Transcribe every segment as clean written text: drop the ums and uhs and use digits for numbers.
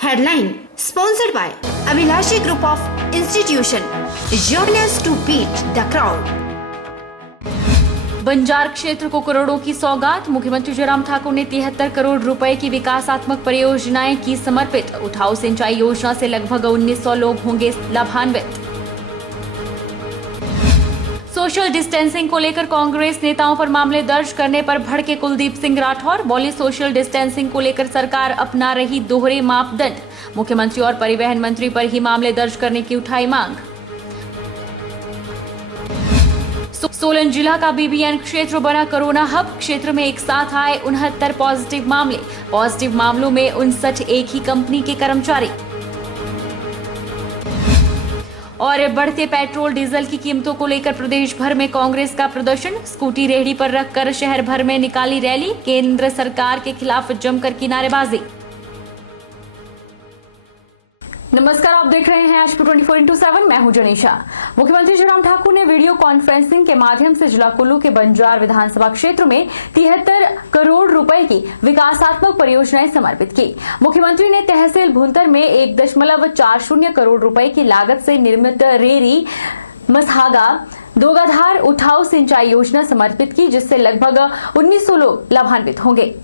Headline sponsored by Abhilashi Group of Institution. Join us to beat the crowd. Banjar क्षेत्र को करोड़ों की सौगात। मुख्यमंत्री जयराम ठाकुर ने 73 करोड़ रुपए की विकासात्मक परियोजनाएं की समर्पित। उठाऊ सिंचाई योजना से लगभग 1900 लोग होंगे लाभान्वित। सोशल डिस्टेंसिंग को लेकर कांग्रेस नेताओं पर मामले दर्ज करने पर भड़के कुलदीप सिंह राठौर। बोले, सोशल डिस्टेंसिंग को लेकर सरकार अपना रही दोहरे मापदंड। मुख्यमंत्री और परिवहन मंत्री पर ही मामले दर्ज करने की उठाई मांग। सोलन जिला का बीबीएन क्षेत्र बना कोरोना हब। क्षेत्र में एक साथ आए 69 पॉजिटिव मामले। पॉजिटिव मामलों में 59 एक ही कंपनी के कर्मचारी। और बढ़ते पेट्रोल डीजल की कीमतों को लेकर प्रदेश भर में कांग्रेस का प्रदर्शन। स्कूटी रेहड़ी पर रखकर शहर भर में निकाली रैली। केंद्र सरकार के खिलाफ जमकर की नारेबाजी। नमस्कार, आप देख रहे हैं आज 24x7। मैं हूं जनीशा। मुख्यमंत्री जयराम ठाकुर ने वीडियो कॉन्फ्रेंसिंग के माध्यम से जिला कुल्लू के बंजार विधानसभा क्षेत्र में 73 करोड़ रुपए की विकासात्मक परियोजनाएं समर्पित की। मुख्यमंत्री ने तहसील भुंतर में 1.40 करोड़ रुपए की लागत से निर्मित रेरी मसहागा दोगाधार उठाऊ सिंचाई योजना समर्पित की, जिससे लगभग 1900 लोग लाभान्वित होंगे।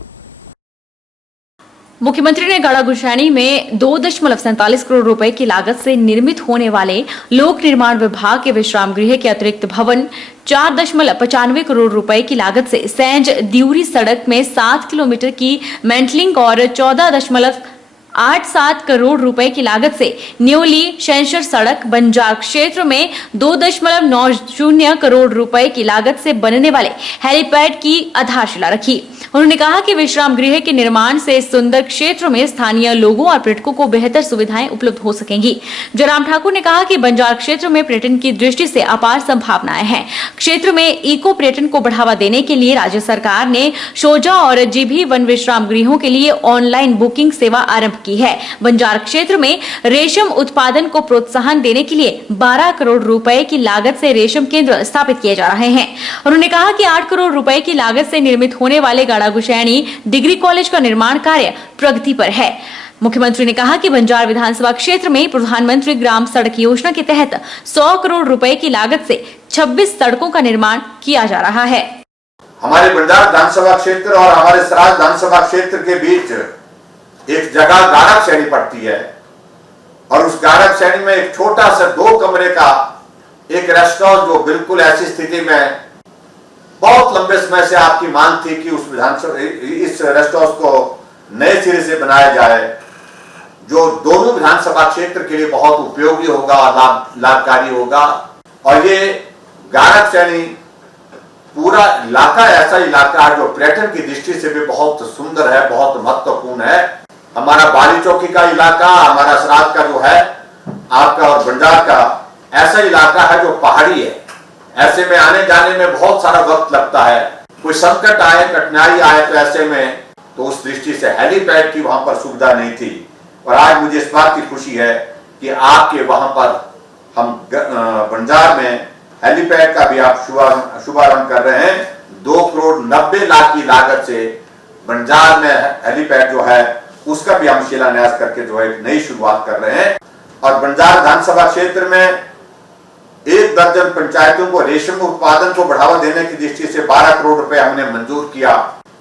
मुख्यमंत्री ने गड़ागुशैनी में 2.47 करोड़ रुपए की लागत से निर्मित होने वाले लोक निर्माण विभाग के विश्राम गृह के अतिरिक्त भवन, 4.95 करोड़ रुपए की लागत से सैंज द्यूरी सड़क में 7 किलोमीटर की मेंटलिंग और 14.87 करोड़ रुपए की लागत से न्योली शैंशर सड़क, बंजार क्षेत्र में 2.90 करोड़ रुपए की लागत से बनने वाले हेलीपैड की आधारशिला रखी। उन्होंने कहा कि विश्राम गृह के निर्माण से इस सुंदर क्षेत्र में स्थानीय लोगों और पर्यटकों को बेहतर सुविधाएं उपलब्ध हो सकेंगी। जयराम ठाकुर ने कहा कि बंजार क्षेत्र में पर्यटन की दृष्टि से अपार संभावनाएं हैं। क्षेत्र में इको पर्यटन को बढ़ावा देने के लिए राज्य सरकार ने शोजा और जीभी वन विश्राम गृहों के लिए ऑनलाइन बुकिंग सेवा आरंभ की है। बंजार क्षेत्र में रेशम उत्पादन को प्रोत्साहन देने के लिए 12 करोड़ रुपए की लागत से रेशम केंद्र स्थापित किए जा रहे हैं। उन्होंने कहा कि 8 करोड़ रुपए की लागत से निर्मित होने वाले गड़ागुशैनी डिग्री कॉलेज का निर्माण कार्य प्रगति पर है। मुख्यमंत्री ने कहा कि बंजार विधानसभा क्षेत्र में प्रधानमंत्री ग्राम सड़क योजना के तहत 100 करोड़ रुपए की लागत से 26 सड़कों का निर्माण किया जा रहा है। हमारे बंजार विधानसभा क्षेत्र और हमारे सराज विधानसभा क्षेत्र के बीच एक जगह गारक श्रेणी पड़ती है और उस गारक श्रेणी में एक छोटा सा 2 कमरे का एक रेस्टोरेंट, जो बिल्कुल ऐसी स्थिति में बहुत लंबे समय से आपकी मांग थी कि उस विधानसभा इस रेस्टोरेंट को नए सिरे से बनाया जाए, जो दोनों विधानसभा क्षेत्र के लिए बहुत उपयोगी होगा और लाभकारी होगा। और ये गारक श्रेणी पूरा इलाका ऐसा इलाका है जो पर्यटन की दृष्टि से भी बहुत सुंदर है, बहुत महत्वपूर्ण है। हमारा बाली चौकी का इलाका, हमारा सराज का जो है आपका और बंजार का ऐसा इलाका है जो पहाड़ी है। ऐसे में आने जाने में बहुत सारा वक्त लगता है। कोई संकट आए, कठिनाई आए, तो ऐसे में तो उस दृष्टि से हेलीपैड की वहां पर सुविधा नहीं थी। और आज मुझे इस बात की खुशी है कि आपके वहां पर हम बंजार में हेलीपैड का भी आप शुभारंभ कर रहे हैं। 2.90 करोड़ की लागत से बंजार में हेलीपैड जो है उसका भी हम शिलान्यास करके जो है एक नई शुरुआत कर रहे हैं। और बंजार विधानसभा क्षेत्र में 1 दर्जन पंचायतों को रेशम उत्पादन को बढ़ावा देने की दृष्टि से 12 करोड़ रुपए हमने मंजूर किया।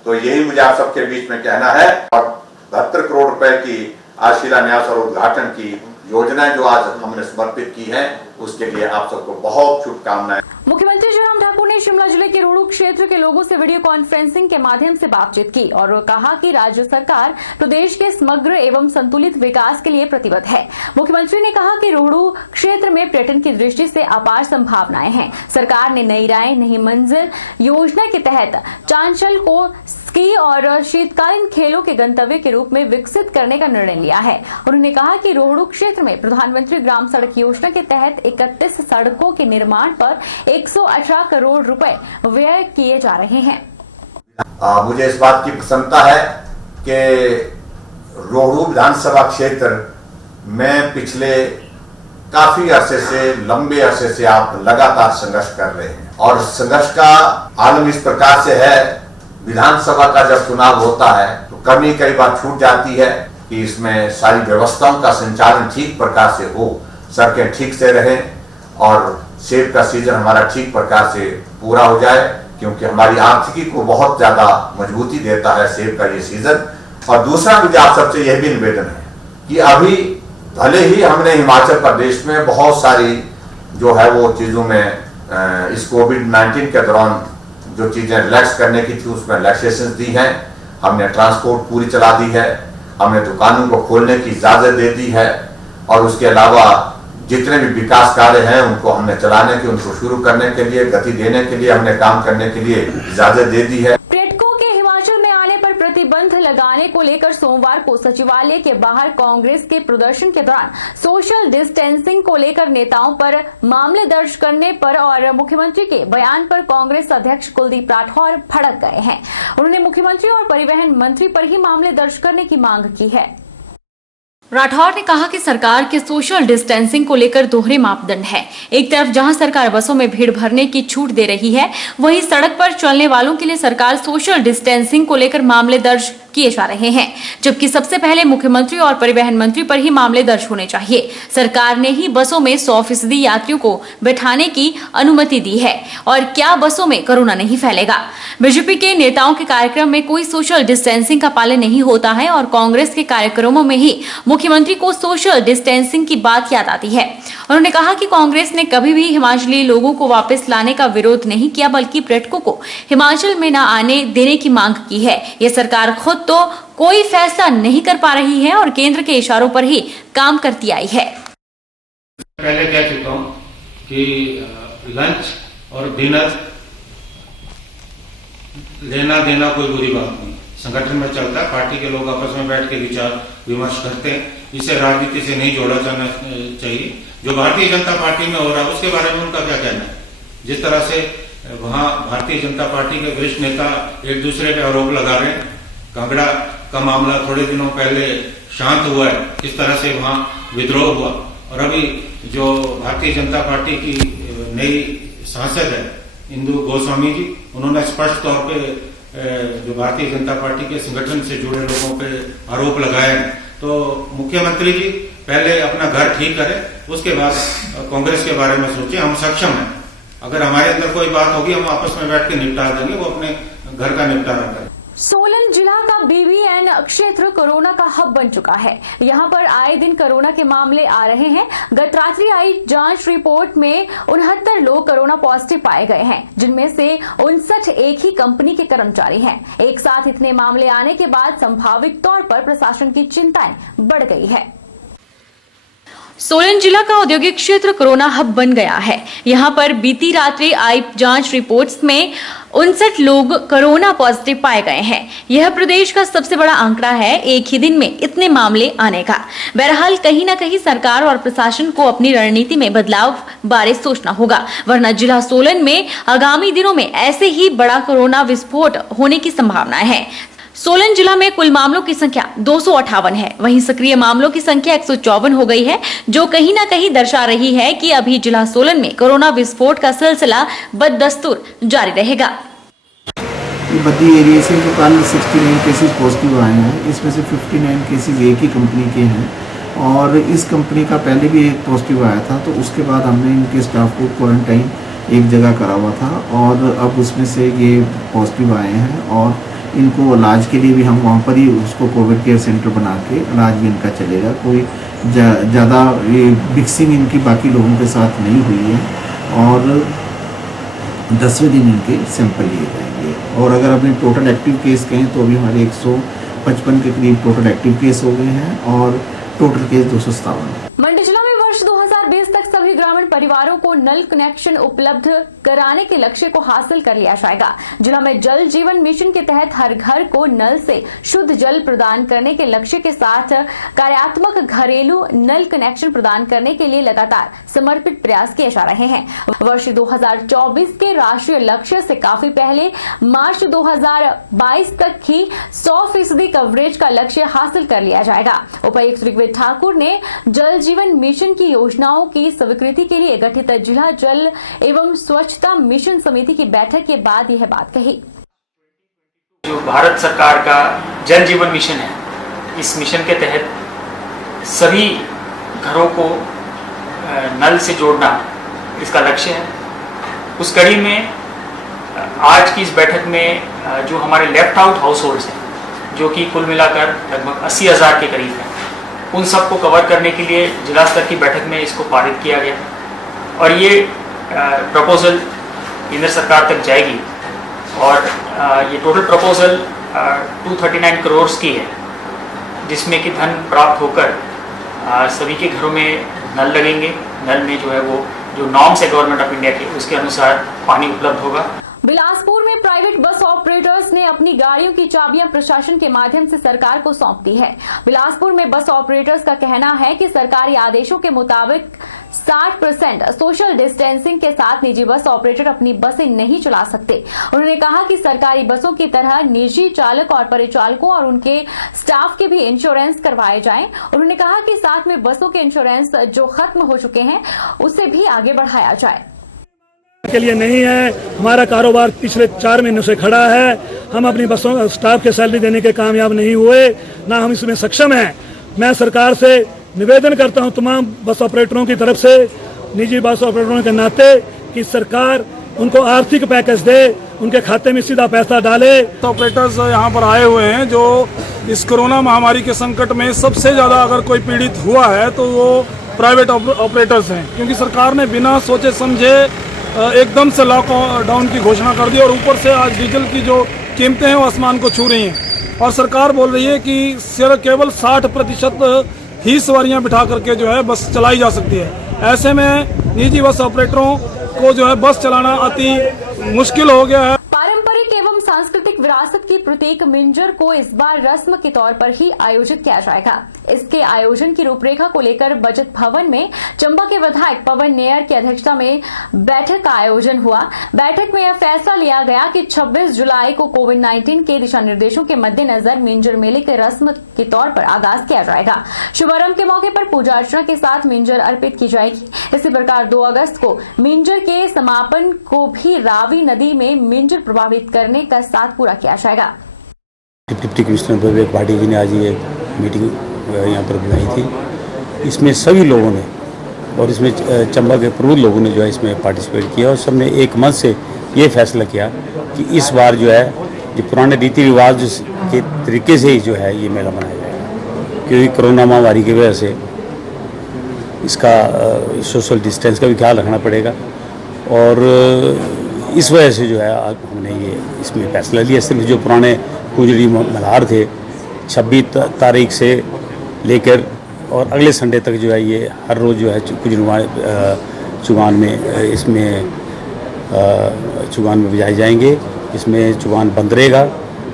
तो यही मुझे आप सबके बीच में कहना है। और 72 करोड़ रुपए की आज शिलान्यास और उद्घाटन की योजनाएं जो आज हमने समर्पित की हैं, उसके लिए आप सबको बहुत शुभकामनाएं। मुख्यमंत्री जयराम ठाकुर ने शिमला जिले के रोहड़ू क्षेत्र के लोगों से वीडियो कॉन्फ्रेंसिंग के माध्यम से बातचीत की और कहा कि राज्य सरकार प्रदेश के समग्र एवं संतुलित विकास के लिए प्रतिबद्ध है। मुख्यमंत्री ने कहा कि रोहड़ू क्षेत्र में पर्यटन की दृष्टि से अपार संभावनाएं हैं। सरकार ने नई राय नई मंजिल योजना के तहत चांचल को स्की और शीतकालीन खेलों के गंतव्य के रूप में विकसित करने का निर्णय लिया है। उन्होंने कहा कि रोहड़ू क्षेत्र में प्रधानमंत्री ग्राम सड़क योजना के तहत 31 सड़कों के निर्माण पर 118 करोड़ रुपए व्यय किए जा रहे हैं। मुझे इस बात की प्रसन्नता है कि रोहड़ू विधानसभा क्षेत्र में पिछले काफी अरसे से, लंबे अरसे से आप लगातार संघर्ष कर रहे हैं और संघर्ष का आलम इस प्रकार से है, विधानसभा का जब चुनाव होता है तो कमी कई बार छूट जाती है कि इसमें सारी व्यवस्थाओं का संचालन ठीक प्रकार से हो, सड़कें ठीक से रहें और सेब का सीजन हमारा ठीक प्रकार से पूरा हो जाए, क्योंकि हमारी आर्थिकी को बहुत ज्यादा मजबूती देता है सेब का ये सीजन। और दूसरा मुझे आप सबसे यह भी निवेदन है कि अभी भले ही हमने हिमाचल प्रदेश में बहुत सारी जो है वो चीजों में इस कोविड-19 के दौरान जो चीजें रिलैक्स करने की थी उसमें रिलैक्सेशन दी हैं, हमने ट्रांसपोर्ट पूरी चला दी है, हमने दुकानों को खोलने की इजाजत दे दी है, और उसके अलावा जितने भी विकास कार्य हैं उनको हमने चलाने के, उनको शुरू करने के लिए, गति देने के लिए, हमने काम करने के लिए इजाजत दे दी है। पर्यटकों के हिमाचल में आने पर प्रतिबंध लगाने को लेकर सोमवार को सचिवालय के बाहर कांग्रेस के प्रदर्शन के दौरान सोशल डिस्टेंसिंग को लेकर नेताओं पर मामले दर्ज करने पर और मुख्यमंत्री के बयान पर कांग्रेस अध्यक्ष कुलदीप राठौर भड़क गए हैं। उन्होंने मुख्यमंत्री और परिवहन मंत्री पर ही मामले दर्ज करने की मांग की है। राठौर ने कहा कि सरकार के सोशल डिस्टेंसिंग को लेकर दोहरे मापदंड है। एक तरफ जहां सरकार बसों में भीड़ भरने की छूट दे रही है, वहीं सड़क पर चलने वालों के लिए सरकार सोशल डिस्टेंसिंग को लेकर मामले दर्ज किए जा रहे हैं, जबकि सबसे पहले मुख्यमंत्री और परिवहन मंत्री पर ही मामले दर्ज होने चाहिए। सरकार ने ही बसों में 100% यात्रियों को बैठाने की अनुमति दी है, और क्या बसों में कोरोना नहीं फैलेगा? बीजेपी के नेताओं के कार्यक्रम में कोई सोशल डिस्टेंसिंग का पालन नहीं होता है और कांग्रेस के कार्यक्रमों में ही मुख्यमंत्री को सोशल डिस्टेंसिंग की बात याद आती है। उन्होंने कहा कि कांग्रेस ने कभी भी हिमाचली लोगों को वापस लाने का विरोध नहीं किया, बल्कि पर्यटकों को हिमाचल में न आने देने की मांग की है। ये सरकार खुद तो कोई फैसला नहीं कर पा रही है और केंद्र के इशारों पर ही काम करती आई है। पहले कह चुका हूं कि लंच और डिनर लेना देना कोई बुरी बात नहीं, संगठन में चलता है, पार्टी के लोग आपस में बैठ के विचार विमर्श करते हैं, इसे राजनीति से नहीं जोड़ा जाना चाहिए। जो भारतीय जनता पार्टी में हो रहा है उसके बारे में उनका क्या कहना है? जिस तरह से वहां भारतीय जनता पार्टी के वरिष्ठ नेता एक दूसरे पे आरोप लगा रहे हैं, कांगड़ा का मामला थोड़े दिनों पहले शांत हुआ है, किस तरह से वहां विद्रोह हुआ, और अभी जो भारतीय जनता पार्टी की नई सांसद है इंदु गोस्वामी जी, उन्होंने स्पष्ट तौर पे जो भारतीय जनता पार्टी के संगठन से जुड़े लोगों पे आरोप लगाए हैं। तो मुख्यमंत्री जी पहले अपना घर ठीक करें, उसके बाद कांग्रेस के बारे में सोचें। हम सक्षम हैं, अगर हमारे अंदर कोई बात होगी हम आपस में बैठ के निपटा देंगे, वो अपने घर का निपटारा करें। सोलन जिला का बीबीएन क्षेत्र कोरोना का हब बन चुका है। यहां पर आए दिन कोरोना के मामले आ रहे हैं। गत रात्रि आई जांच रिपोर्ट में 69 लोग कोरोना पॉजिटिव पाए गए हैं, जिनमें से 59 एक ही कंपनी के कर्मचारी हैं। एक साथ इतने मामले आने के बाद संभावित तौर पर प्रशासन की चिंताएं बढ़ गई है। सोलन जिला का औद्योगिक क्षेत्र कोरोना हब बन गया है। यहां पर बीती रात्रि आई जांच रिपोर्ट्स में 59 लोग कोरोना पॉजिटिव पाए गए हैं। यह प्रदेश का सबसे बड़ा आंकड़ा है एक ही दिन में इतने मामले आने का। बहरहाल कहीं न कहीं सरकार और प्रशासन को अपनी रणनीति में बदलाव बारे सोचना होगा, वरना जिला सोलन में आगामी दिनों में ऐसे ही बड़ा कोरोना विस्फोट होने की संभावना है। सोलन जिला में कुल मामलों की संख्या 258 है, वहीं सक्रिय मामलों की संख्या 154 हो गई है, जो कहीं न कहीं दर्शा रही है कि अभी जिला सोलन में कोरोना विस्फोट का सिलसिला बदस्तूर जारी रहेगा। बद्दी एरिया से जो कल 69 केसेस पॉजिटिव आए हैं, इसमें से 59 केसेस एक ही कंपनी के हैं, और इस कंपनी का पहले भी एक पॉजिटिव आया था, तो उसके बाद हमने इनके स्टाफ को क्वारंटाइन एक जगह करा हुआ था, और अब उसमें से ये पॉजिटिव आए हैं, और इनको इलाज के लिए भी हम वहाँ पर ही उसको कोविड केयर सेंटर बना के इलाज भी इनका चलेगा। कोई ज़्यादा मिक्सिंग इनकी बाकी लोगों के साथ नहीं हुई है, और 10वें दिन इनके सैंपल लिए जाएंगे। और अगर अपने टोटल एक्टिव केस कहें तो अभी हमारे 155 के करीब टोटल एक्टिव केस हो गए हैं, और टोटल केस 257। मंडी जिला में वर्ष 2020 तक सभी ग्रामीण परिवारों को नल कनेक्शन उपलब्ध कराने के लक्ष्य को हासिल कर लिया जाएगा। जिला में जल जीवन मिशन के तहत हर घर को नल से शुद्ध जल प्रदान करने के लक्ष्य के साथ कार्यात्मक घरेलू नल कनेक्शन प्रदान करने के लिए लगातार समर्पित प्रयास किए जा रहे हैं। वर्ष 2024 के राष्ट्रीय लक्ष्य से काफी पहले मार्च 2022 तक ही 100% कवरेज का लक्ष्य हासिल कर लिया जाएगा। उपायुक्त ऋग्वेद ठाकुर ने जल जीवन मिशन की योजनाओं की स्वीकृति के लिए गठित जिला जल एवं स्वच्छता मिशन समिति की बैठक के बाद यह बात कही। जो भारत सरकार का जल जीवन मिशन है, इस मिशन के तहत सभी घरों को नल से जोड़ना इसका लक्ष्य है। उस कड़ी में आज की इस बैठक में जो हमारे लेफ्ट आउट हाउस होल्ड्स हैं, जो कि कुल मिलाकर लगभग 80,000 के करीब हैं, उन सबको कवर करने के लिए जिला स्तर की बैठक में इसको पारित किया गया और ये प्रपोजल केंद्र सरकार तक जाएगी और ये टोटल प्रपोजल 239 करोड़ की है, जिसमें कि धन प्राप्त होकर सभी के घरों में नल लगेंगे। नल में जो है वो जो नॉर्म्स है गवर्नमेंट ऑफ इंडिया के, उसके अनुसार पानी उपलब्ध होगा। बिलासपुर में प्राइवेट बस ऑपरेटर्स ने अपनी गाड़ियों की चाबियां प्रशासन के माध्यम से सरकार को सौंप दी है। बिलासपुर में बस ऑपरेटर्स का कहना है कि सरकारी आदेशों के मुताबिक 60% सोशल डिस्टेंसिंग के साथ निजी बस ऑपरेटर अपनी बसें नहीं चला सकते। उन्होंने कहा कि सरकारी बसों की तरह निजी चालक और परिचालकों और उनके स्टाफ के भी इंश्योरेंस करवाए जाएं। उन्होंने कहा कि साथ में बसों के इंश्योरेंस जो खत्म हो चुके हैं उसे भी आगे बढ़ाया जाए। के लिए नहीं है, हमारा कारोबार पिछले 4 महीनों से खड़ा है। हम अपनी बसों स्टाफ के सैलरी देने के कामयाब नहीं हुए, ना हम इसमें सक्षम हैं। मैं सरकार से निवेदन करता हूं तमाम बस ऑपरेटरों की तरफ से, निजी बस ऑपरेटरों के नाते, कि सरकार उनको आर्थिक पैकेज दे, उनके खाते में सीधा पैसा डाले। ऑपरेटर्स यहाँ पर आए हुए हैं जो इस कोरोना महामारी के संकट में सबसे ज़्यादा अगर कोई पीड़ित हुआ है तो वो प्राइवेट ऑपरेटर्स हैं, क्योंकि सरकार ने बिना सोचे समझे एकदम से लॉकडाउन की घोषणा कर दी और ऊपर से आज डीजल की जो कीमतें हैं वो आसमान को छू रही हैं और सरकार बोल रही है कि सिर्फ केवल 60% ही सवारियां बिठा करके जो है बस चलाई जा सकती है। ऐसे में निजी बस ऑपरेटरों को जो है बस चलाना अति मुश्किल हो गया है। पारंपरिक एवं सांस्कृतिक विरासत की प्रतीक मिंजर को इस बार रस्म के तौर पर ही आयोजित किया जाएगा। इसके आयोजन की रूपरेखा को लेकर बजट भवन में चंबा के विधायक पवन नेयर की अध्यक्षता में बैठक का आयोजन हुआ। बैठक में यह फैसला लिया गया कि 26 जुलाई को कोविड-19 के दिशा निर्देशों के मद्देनजर मिंजर मेले के रस्म के तौर पर आगाज किया जाएगा। शुभारंभ के मौके पर पूजा अर्चना के साथ मिंजर अर्पित की जाएगी। इसी प्रकार 2 अगस्त को मिंजर के समापन को भी रावी नदी में मिंजर प्रभावित करने का साथ पूरा किया जाएगा। डिप्टी कमिश्नर विवेक भाटी जी ने आज ये मीटिंग यहाँ पर बुलाई थी। इसमें सभी लोगों ने और इसमें चंबा के प्रमुख लोगों ने जो है इसमें पार्टिसिपेट किया और सबने एक मन से ये फैसला किया कि इस बार जो है जो पुराने रीति रिवाज के तरीके से ही जो है ये मेला मनाया जाएगा, क्योंकि कोरोना महामारी की वजह से इसका सोशल डिस्टेंस का भी ख्याल रखना पड़ेगा और इस वजह से जो है हमने ये इसमें फैसला लिया। सिर्फ जो पुराने गुजरी मल्हार थे 26 तारीख से लेकर और अगले संडे तक जो है ये हर रोज़ जो है चुगान में इसमें चुगान में बजाए जाएंगे। इसमें चुगान बंद रहेगा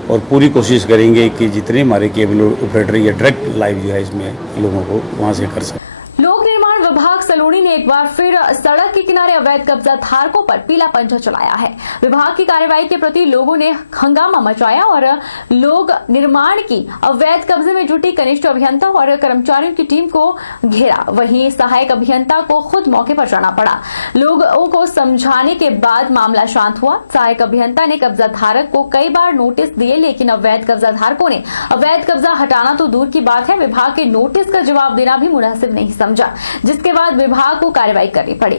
और पूरी कोशिश करेंगे कि जितने हमारे केबल ऑपरेटर या डायरेक्ट लाइव जो है इसमें लोगों को वहाँ से कर सकें। लोक निर्माण विभाग सलोनी ने एक बार फिर सड़क के किनारे अवैध कब्जा धारकों पर पीला पंजा चलाया है। विभाग की कार्रवाई के प्रति लोगों ने हंगामा मचाया और लोक निर्माण की अवैध कब्जे में जुटी कनिष्ठ अभियंता और कर्मचारियों की टीम को घेरा। वहीं सहायक अभियंता को खुद मौके पर जाना पड़ा। लोगों को समझाने के बाद मामला शांत हुआ। सहायक अभियंता ने कब्जा धारक को कई बार नोटिस दिए, लेकिन अवैध कब्जा धारकों ने अवैध कब्जा हटाना तो दूर की बात है, विभाग के नोटिस का जवाब देना भी मुनासिब नहीं समझा, जिसके बाद विभाग को कार्रवाई करनी पड़ी।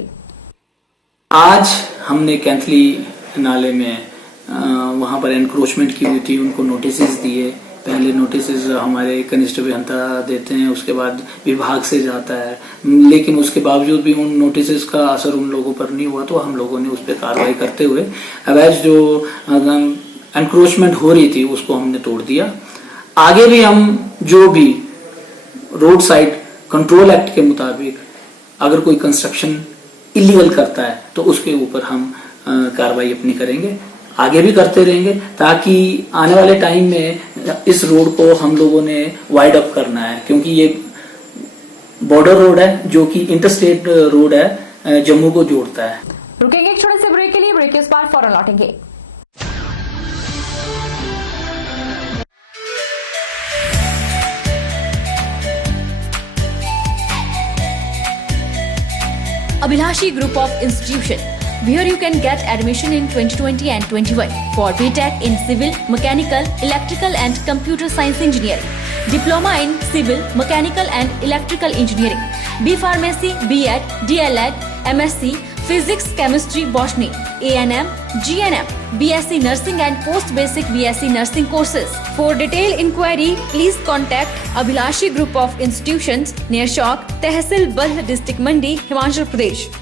आज हमने कैंथली नाले में वहाँ पर एनक्रोचमेंट की हुई थी, उनको नोटिसेस दिए। पहले नोटिसेस हमारे कनिष्ठ अभियंता देते हैं, उसके बाद विभाग से जाता है, लेकिन उसके बावजूद भी उन नोटिसेस का असर उन लोगों पर नहीं हुआ, तो हम लोगों ने उस पर कार्रवाई करते हुए अवैध जो एनक्रोचमेंट हो रही थी उसको हमने तोड़ दिया। आगे भी हम जो भी रोड साइड कंट्रोल एक्ट के मुताबिक अगर कोई कंस्ट्रक्शन इलीगल करता है तो उसके ऊपर हम कार्रवाई अपनी करेंगे, आगे भी करते रहेंगे, ताकि आने वाले टाइम में इस रोड को हम लोगों ने वाइड अप करना है, क्योंकि ये बॉर्डर रोड है जो कि इंटरस्टेट रोड है, जम्मू को जोड़ता है। रुकेंगे एक छोटे से ब्रेक के लिए, ब्रेक के उस पार फौरन लौटेंगे। Abhilashi Group of Institution, where you can get admission in 2020 and 21 for BTech in Civil, Mechanical, Electrical and Computer Science Engineering. Diploma in Civil, Mechanical and Electrical Engineering, B Pharmacy, B.Ed, D.El.Ed, MSc, Physics, Chemistry, Botany, A&M, GNM, BSc Nursing and Post Basic BSc Nursing courses. For detailed inquiry, please contact Abhilashi Group of Institutions near Chowk, Tehsil Balh, District Mandi, Himachal Pradesh.